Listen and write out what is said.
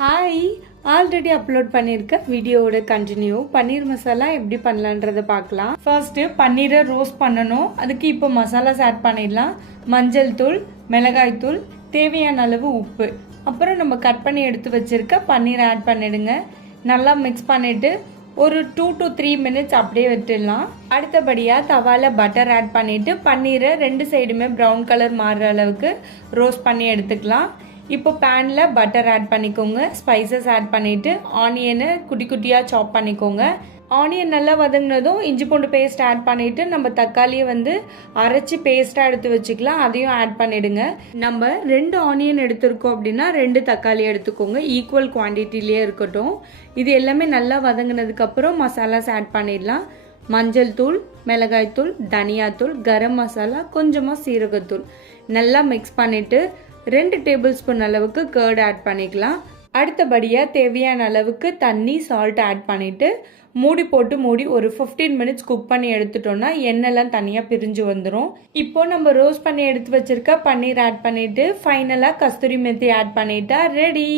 Hi, already upload பண்ணியிருக்க வீடியோவோட continue paneer masala எப்படி பண்ணலான்றதை பார்க்கலாம். ஃபர்ஸ்ட்டு பன்னீரை ரோஸ்ட் பண்ணணும். அதுக்கு இப்போ மசாலாஸ் ஆட் பண்ணிடலாம். மஞ்சள் தூள், மிளகாய் தூள், தேவையான அளவு உப்பு, அப்புறம் நம்ம கட் பண்ணி எடுத்து வச்சிருக்க பன்னீரை ஆட் பண்ணிடுங்க. நல்லா மிக்ஸ் பண்ணிவிட்டு ஒரு 2 to 3 minutes அப்படியே விட்டுடலாம். அடுத்தபடியாக தவாவில் பட்டர் ஆட் பண்ணிவிட்டு பன்னீரை 2 சைடுமே ப்ரௌன் கலர் மாறுற அளவுக்கு ரோஸ்ட் பண்ணி எடுத்துக்கலாம். இப்போ பேனில் பட்டர் ஆட் பண்ணிக்கோங்க. ஸ்பைசஸ் ஆட் பண்ணிவிட்டு ஆனியனை குட்டி குட்டியாக சாப் பண்ணிக்கோங்க. ஆனியன் நல்லா வதங்கினதும் இஞ்சி பூண்டு பேஸ்ட் ஆட் பண்ணிவிட்டு நம்ம தக்காளியை அரைச்சி பேஸ்ட்டாக எடுத்து வச்சுக்கலாம். அதையும் ஆட் பண்ணிவிடுங்க. நம்ம 2 ஆனியன் எடுத்துருக்கோம் அப்படின்னா 2 தக்காளி எடுத்துக்கோங்க. ஈக்குவல் குவான்டிட்டிலேயே இருக்கட்டும். இது எல்லாமே நல்லா வதங்கினதுக்கப்புறம் மசாலாஸ் ஆட் பண்ணிடலாம். மஞ்சள் தூள், மிளகாய் தூள், தனியாத்தூள், கரம் மசாலா, கொஞ்சமாக சீரகத்தூள் நல்லா மிக்ஸ் பண்ணிவிட்டு 2 டேபிள் ஸ்பூன் அளவுக்கு கர்ட் ஆட் பண்ணிக்கலாம். அடுத்தபடியாக தேவையான அளவுக்கு தண்ணி, சால்ட் ஆட் பண்ணிவிட்டு மூடி ஒரு 15 minutes குக் பண்ணி எடுத்துட்டோம்னா எண்ணெய்லாம் தனியாக பிரிஞ்சு வந்துடும். இப்போ நம்ம ரோஸ்ட் பண்ணி எடுத்து வச்சிருக்க பன்னீர் ஆட் பண்ணிவிட்டு ஃபைனலாக கஸ்தூரி மெத்தி ஆட் பண்ணிட்டா ரெடி.